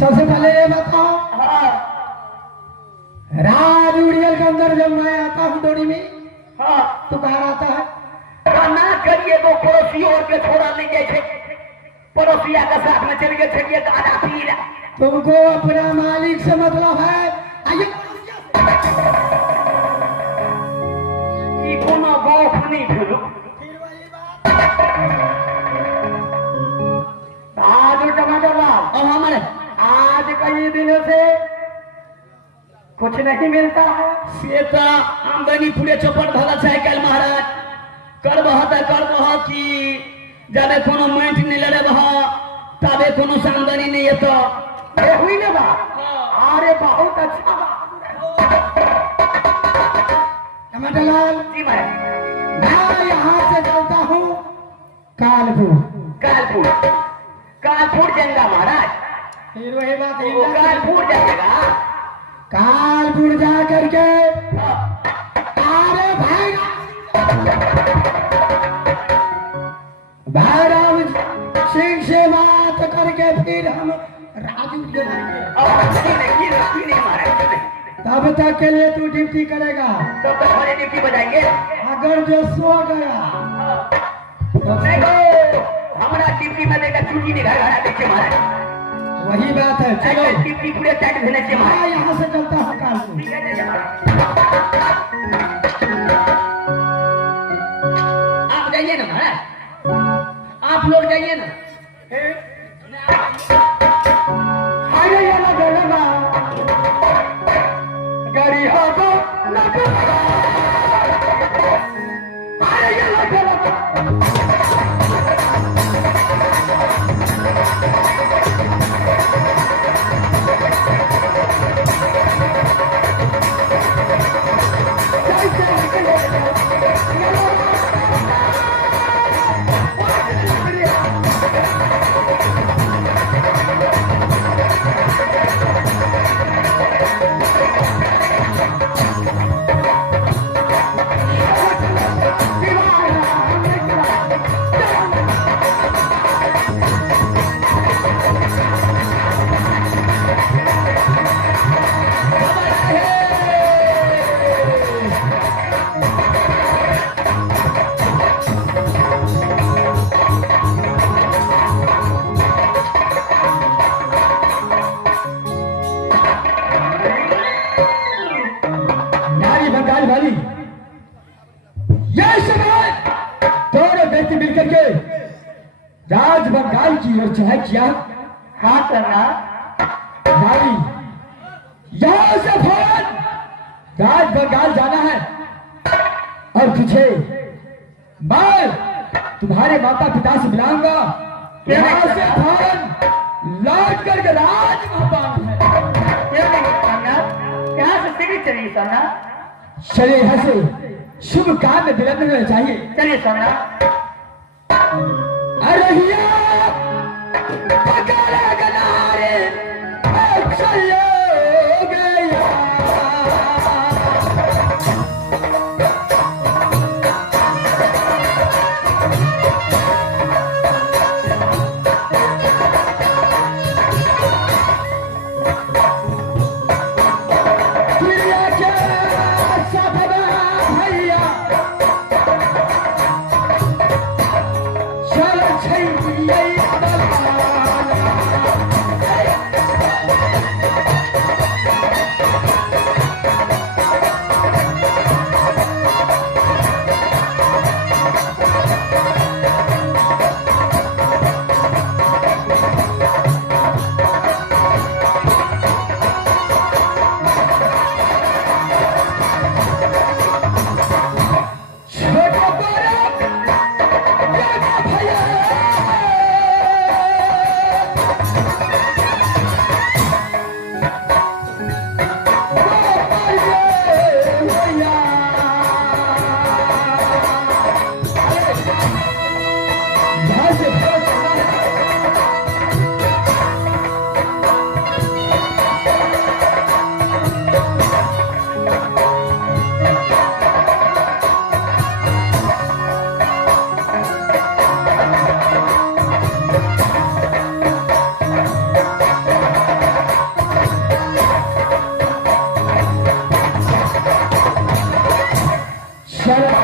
सबसे पहले ये बताओ, राज उड़ियल के अंदर जब मैं आता हूँ डोरी में, तो कहाँ आता है? ना करिए तो पड़ोसी और के छोड़ा नहीं जाए, पड़ोसिया के साथ में चल गए आधा पी रहा। तुमको अपना मालिक से मतलब है? आइए कोनो बाप नहीं भेलू। आज टमाटर लाल और हमारे आज कई दिनों से कुछ नहीं मिलता है। सेता आमदनी पूरे चौपट भला चाहे कल महाराज कर बहा कि जाबे कोनो मेंट नहीं लड़े बहा तबे कोनो आमदनी नहीं है तो ये हुई ना बात। अरे बहुत अच्छा टमाटर लाल जी मैं यहाँ से चलता हूँ कानपुर। कानपुर कानपुर जंगा महाराज, फिर वही बात वो कानपुर जाएगा। कानपुर जा करके अरे भैरव सिंह से बात करके फिर हम राजू के तब तक के लिए तू ड्यूटी करेगा। तब तक हमारे ड्यूटी बजाएंगे। अगर जो सो गया तो हमारा ड्यूटी में देगा छुट्टी नहीं घर देखिए महाराज। वही बात है। चलो ड्यूटी पूरे टाइट देने से हाँ, यहाँ से चलता हूँ कानपुर। आप जाइए ना महाराज, आप लोग जाइए ना। अरे ये ना गलबा गरी हो तो लगेगा। अरे ये ना गलबा राज बंगाल की ओर चढ़ाई किया। हाँ करना भाई यहाँ से फौरन राज बंगाल जाना है और तुझे मैं तुम्हारे माता पिता से मिलाऊंगा। यहाँ से फौरन लौट करके राज भवन है। यहाँ से सीढ़ी चलिए सरना। चलिए यहाँ से शुभ काम में विलंब होना चाहिए। चलिए सरना। अरे पकड़े गनारे चलो गया। चलो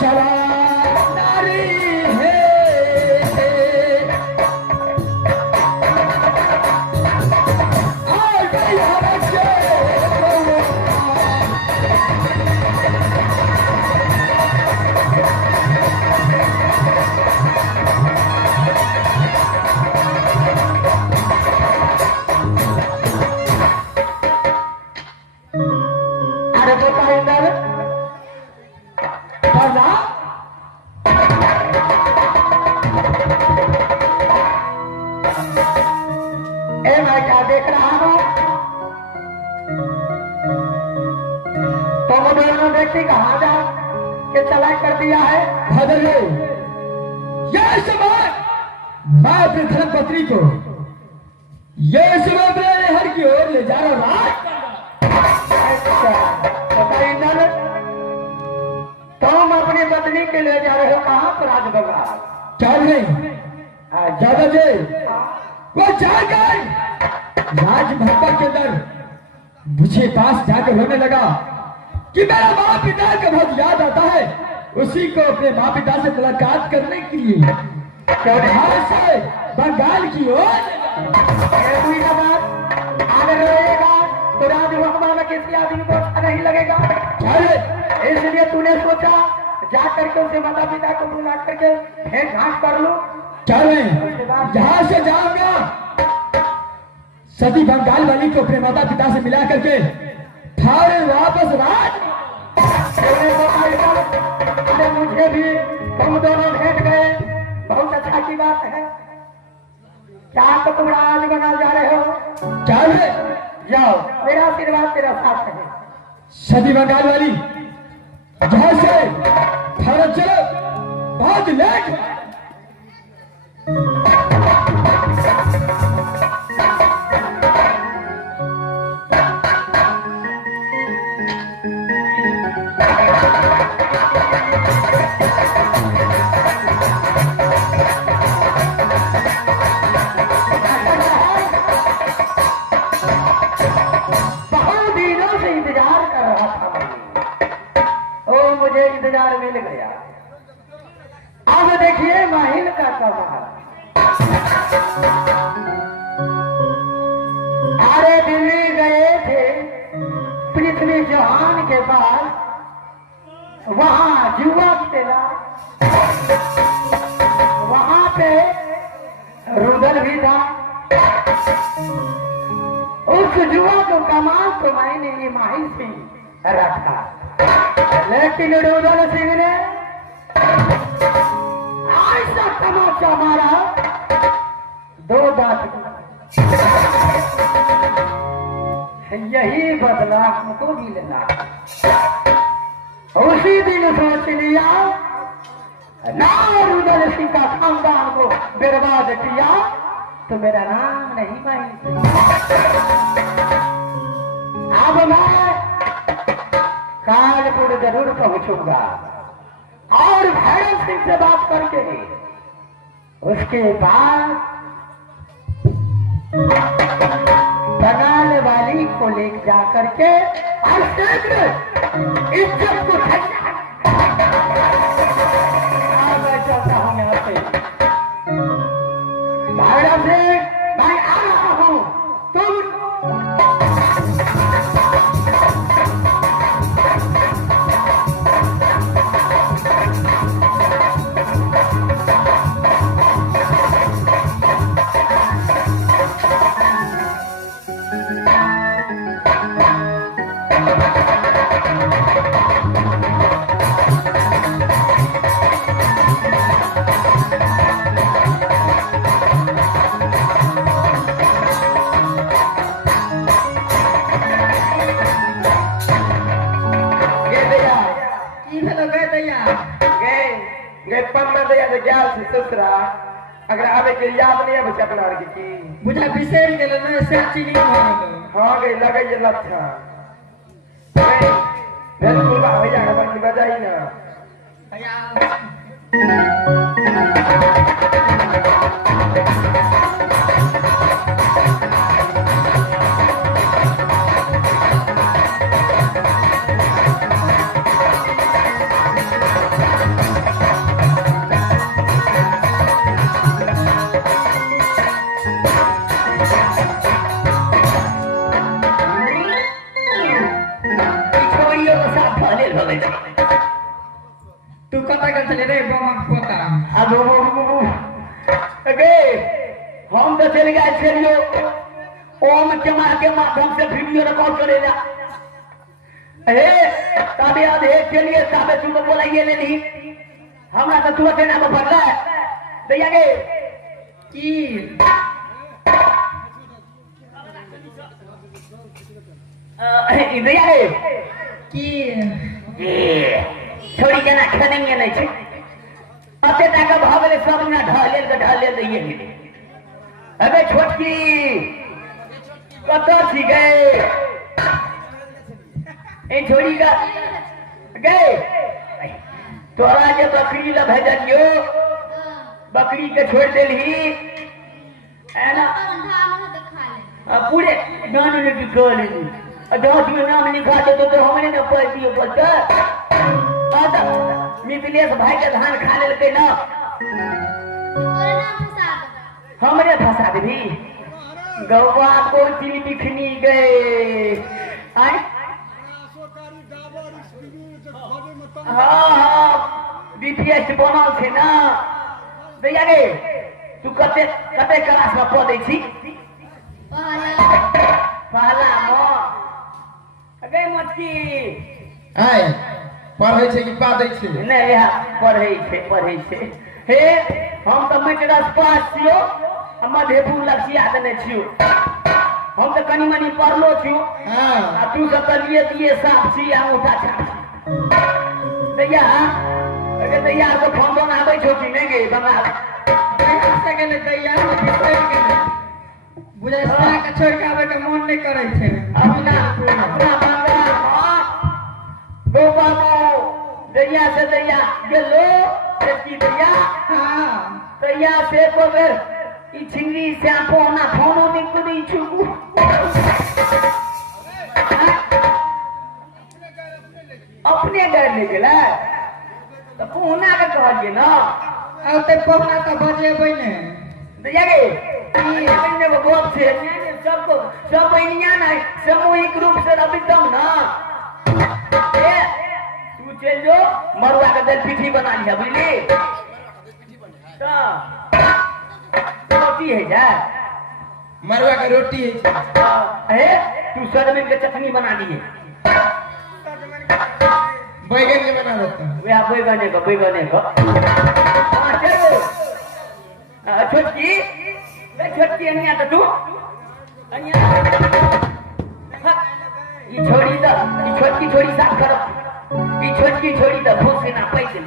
चला नारी है आ गई हवा के अरे बेटा इंदर दादा ए मैं क्या देख रहा हूँ तुम दोनों व्यक्ति कहाँ जा के चलाई कर दिया है भदले यह समय मैं अपनी धर्मपत्नी को यह समय अपने हर की ओर ले जा रहा हूँ अच्छा बेटा इंदर तुम अपनी पत्नी के ले जा रहे हो कहाँ पर आज बंगाल चल नहीं दादाजी वो जाकर राजभवन के अंदर मुझे पास जाकर रोने लगा कि मेरा माँ पिता का बहुत याद आता है उसी को अपने माँ पिता से मुलाकात करने के लिए यहाँ से बंगाल की ओर हुई ना बात अगर रहेगा तो राजभवन में किसी आदमी को अच्छा नहीं लगेगा इसलिए तूने सोचा जा करके उसे माता पिता को बुला करके भेंट घाट कर लो चले यहाँ से जाऊंगा सती बंगाल वाली को अपने माता पिता से मिला करके थारे वापस राज अरे मुझे भी तुम दोनों भेंट गए बहुत अच्छा की बात है क्या तो तुम राज बना जा रहे हो चले जाओ मेरा आशीर्वाद तेरा साथ है सती बंगाल वाली जहाँ से भारत चलो बहुत लेट बहुत दिनों से इंतजार कर रहा था मैं ओ मुझे इंतजार मिल गया अब देखिए माहिल का कमाल अरे दिल्ली गए थे पृथ्वी चौहान के पास वहां जुआ खेला वहां पे रुदल भी था उस जुआ को कमाल तो मैंने ये माहिल सिंह रखा लेकिन रुदल सिंह ने ऐसा तमाचा मारा 2 दांत यही बदला हमको भी लेना उसी दिन सोच लिया ना रुदल सिंह का खानदान को बर्बाद किया तो मेरा नाम नहीं माहिल अब मैं कानपुर जरूर पहुंचूंगा और भैरव सिंह से बात करके उसके बाद बंगाल वाली को ले जा करके और शीघ्र इज्जत को मैं चाहता हूं यहाँ से भैरव सिंह मैं आ रहा हूं तुम ससुरा अगर आवे के याद नहीं है बच्चा अपना की मुझे बिसेर गेल ना से चीनी हां गई लगे ये लच्छा बिल्कुल भैया का बंदी बजाई ना पता कर चले रे बम पोता अब हम तो चले गए चलियो ओम कैमरा के माध्यम से वीडियो रिकॉर्ड करेगा हे तबे आधे के लिए तबे तुम बोलाइए ले नहीं हमरा तो तुरंत नाम पड़ता है दैया गे की दैया गे की छोड़ी जना खनेंगे नहीं छे अते टाका भाव ले सब ना ढाले दैये गे अबे छोटकी कतो थी गए ए छोड़ी का गए तोरा जे बकरी ला भेजलियो बकरी के छोड़ देली है ना पूरे नाम लिखा लेनी अदालत में नाम लिखा दे तो हमने न पढ़ दियो बोलता आता मिथिलेश भाई के धान खा लेलके ना हमरे फंसा देबी गौवा को तिल बिखनी गए आई हाँ बीपीएस बनल छे ना दैया गे तू कते क्लास में पढ़ै छी पहला अगे मच्छी आय पढ़ै छै कि पादै छै नहीं यहाँ पढ़ै छे हे हम तो मैट्रिक पास छियो मधेपुर लक्ष्या देने छियो हम तो कनी मनी पढ़लो छियो हां आ तू सब लिए साफ छी आ उठा छाप दैया अगे दैया तो फोन फोन आबै छौ कि नहीं गे बंगाल कैसे गेले दैया बुझे सारा के छोड़ के आवे के मन नहीं करे छे अपना बंगाल गो बाबू दैया से दैया गेलो की दैया हां दैया से को बेर ई छिंगी से अपना फोनो में कुदी छु अपने डर ले गेला तो पुना के कहलिए ना औते पहुना तो बजेबै ने दैया गे ई अपने को गोप से सबको सब बहनिया ना सामूहिक रूप से रबितम ना ए तू चल जो मरुआ के दल पीठी बना लिया बुझली तो रोटी है जा मरुआ के रोटी है ए तू सजमन के चटनी बना लिए बैगन के बना देता वे आप बैगने को हां चलो छोटकी वे छोटकी अनिया तो तू अनिया ई छोटकी छोड़ी साफ करो ई छोटकी छोड़ी तो भूख से ना पैसे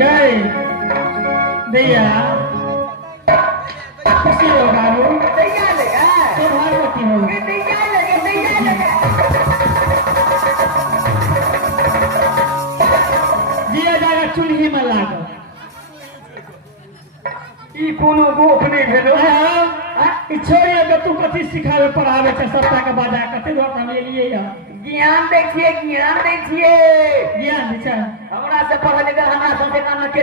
गए दैया खुशी हो बाबू दैया लगा तो भारवती हो दैया लगा दिया जाएगा चूल्ही में लागल ई कोनो गोप नहीं भेलो ई छोड़िए के तू कथी सिखावे पढ़ावे छ सबटा के बाजा कते दो हम लिए ज्ञान दै छिए ज्ञान दै छ हमरा से पढ़ लिखल हमरा सबसे काम न के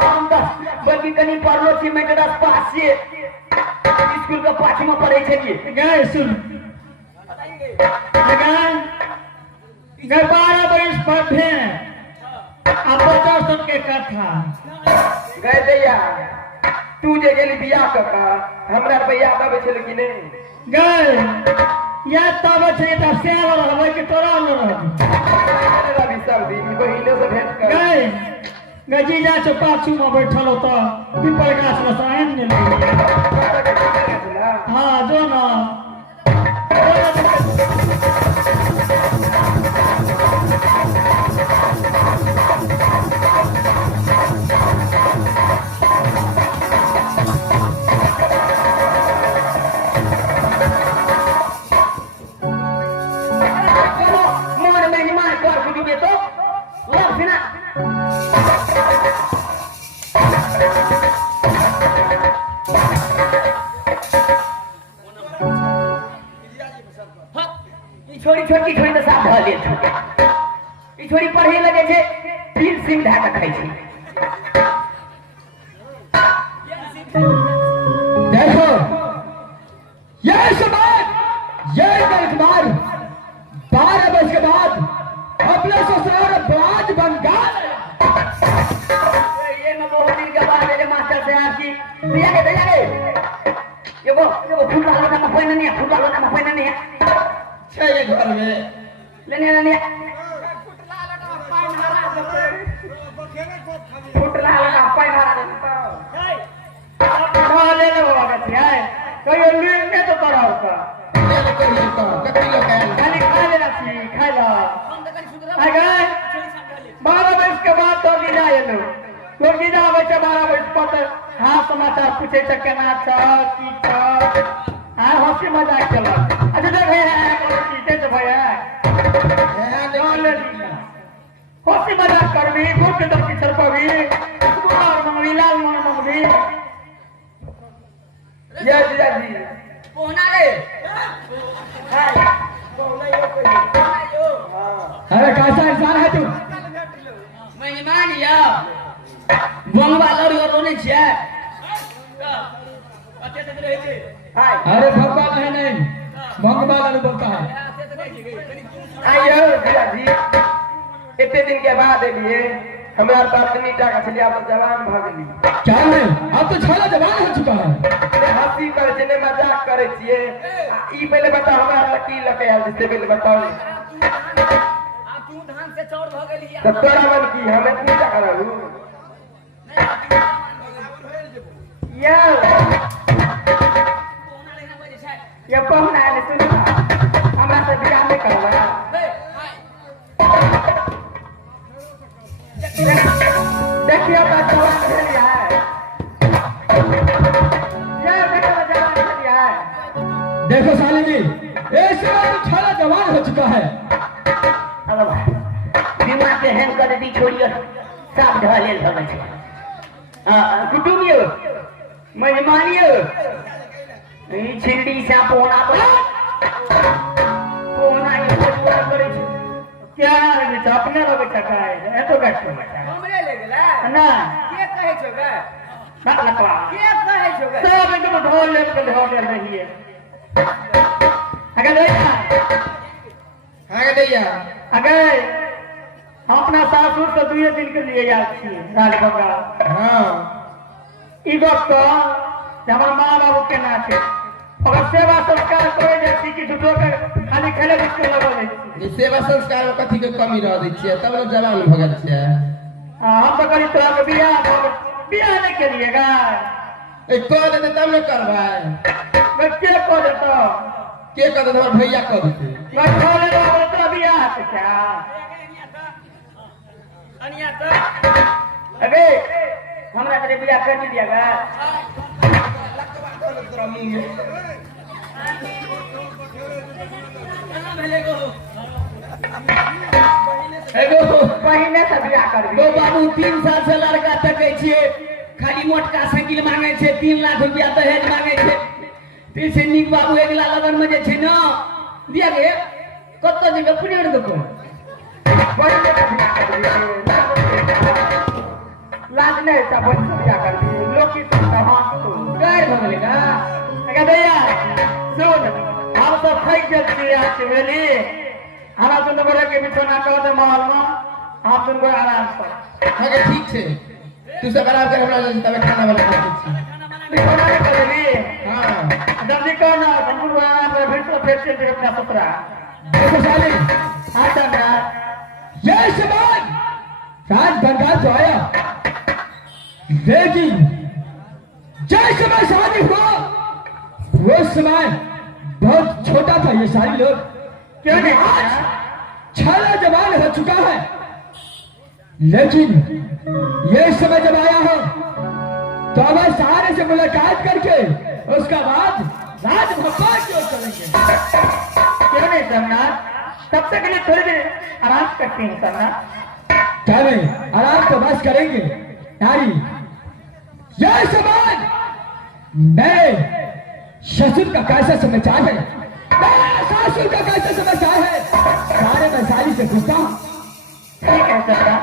हम बस बल्कि कनी पढ़लो छी मैट्रिक पास छी स्कूल के पांचवा पढ़ै छलिए गए सुन गए 12 वर्ष पढ़े अब 50 के कथा गए दैया तू जे गेली बियाह कका हमरा रुपया आबै छले कि नहीं गए या तब छै त सेल रहबै कि तोरा न रहबै रवि सब दिन बहिने से भेंट कर गए गजीजा से पाछू में बैठल हो तो पीपल गाछ में साइन ने हां जो ना मोहन मेहमान कर कुदी तो लग बिना छोड़ी छोटकी छोड़ी तो साफ भले ई छोड़ी पढ़े लगे छे फिर सिंह ढाका खाई छे देखो ये समाज ये दरबार फुटबॉल होता मैं पहले नहीं चाहिए घर में लेने लेने फुटला लगा पाइन हरा देता ले ले बाबा कहती है कोई लीन में तो करा होता ले करिए तो कति लोग है खाली खा लेना चाहिए खा ला आ गए 12 बजे के बाद तो गिरा ये लोग तो गिरा बच्चा 12 बजे पर हाँ समाचार पूछे छ केना छ की छ हाँ हंसी मजाक चला अच्छा देख भैया की ते भैया हंसी मजाक करबी खूब के दर की छलपबी और मंगवी लाल मंगवी ये जीजा जी पोना रे हाय अरे कैसा इंसान है तू मेहमान या बंगवा लड़ी और रोने छे हाय अरे भगवान है नहीं भगवान बोलता है आइयो जीजा जी इतने दिन के बाद लिए हमारे पास नीटा का चलिए आप जवान भाग ली क्या नहीं अब तो छाला जवान हो चुका है हंसी करे छे मजाक करे छिए ई पहले बताओ हमारा लकी लके आल जिससे पहले बताओ आ तू धान से चौड़ भ गेली तो तोरा मन की हमें नीटा करालू या ये पहुना आले सुन हमरा से बियाह नहीं करवा देखिए बात जवान भेलिया है ये देखो जवान भेलिया है देखो साली जी ऐसे तो छाला जवान हो चुका है हेलो भाई दिमाग के हैंग कर दी छोड़ियो सब ढले लगे छे कुटुमियो मेहमानियो ई छिंडी से पोना पोना ये पूरा करे छे क्या रे बेटा अपने लगे छकाए ए तो गट मचा हमरे ले गेला ना के कहे छो गे बात लकवा के कहे छो गे सब एकदम ढोल ले रही है अगर दैया अगर हम अपना सासुर से 2 दिन के लिए याद छी राज गंगा हां ई गप तो हमर मां बाबू के ना छे अगर सेवा संस्कार करे जैसी कि झूठो के खाली खेले बिस्कुट लगा दे ई सेवा संस्कार में कथी के कमी रह दै छियै तब लोग जवान भगत छै हम तो करी तो बियाह नहीं के लिएगा ए कह देते तब न करबै बच्चे को देता के कह देते हमर भैया कह देते मैं खोले बाबू तो बियाह से क्या अनिया तो अबे हमरा तेरे बियाह कर दियागा एगो पहले से बियाह कर गो बाबू 3 साल से लड़का तकै छियै खाली मोटका साइकिल मांगे छै 3 लाख रुपया दहेज मांगे छै तीसे निक बाबू अगला लगन में जे छै न दिया गे कत जगह पुनेर दको पहले से बियाह कर लाज नहीं था बन बियाह कर दी लोग की तो हां तो गैर भगले का अगर दैया सुन हम सब खाई जल्दी आज वेली हमारा सुन बोले के बिछोना कह दे महल में आप सुन को आराम से हां ठीक छै तू सब आराम कर हमरा तब खाना वाला कर छी बिछोना नहीं करेगी हां जल्दी करना संपूर्ण को आराम से फिर से अपना ससुरा देखो साली आता ना ये समान राज गंगा जो आया लेकिन जय समय शादी हुआ वो समय बहुत छोटा था ये सारी लोग क्यों नहीं आज 6 जवान हो चुका है लेकिन ये समय जब आया हो तो अब सारे से मुलाकात करके उसका बाद राज भगवान की ओर चलेंगे क्यों नहीं करना तब तक के लिए थोड़ी देर आराम करते हैं करना क्या नहीं आराम तो बस करेंगे नारी यह समान मैं ससुर का कैसा समाचार है मेरा सासुर का कैसा समाचार है सारे मैं सारी से पूछता हूँ ठीक है सरकार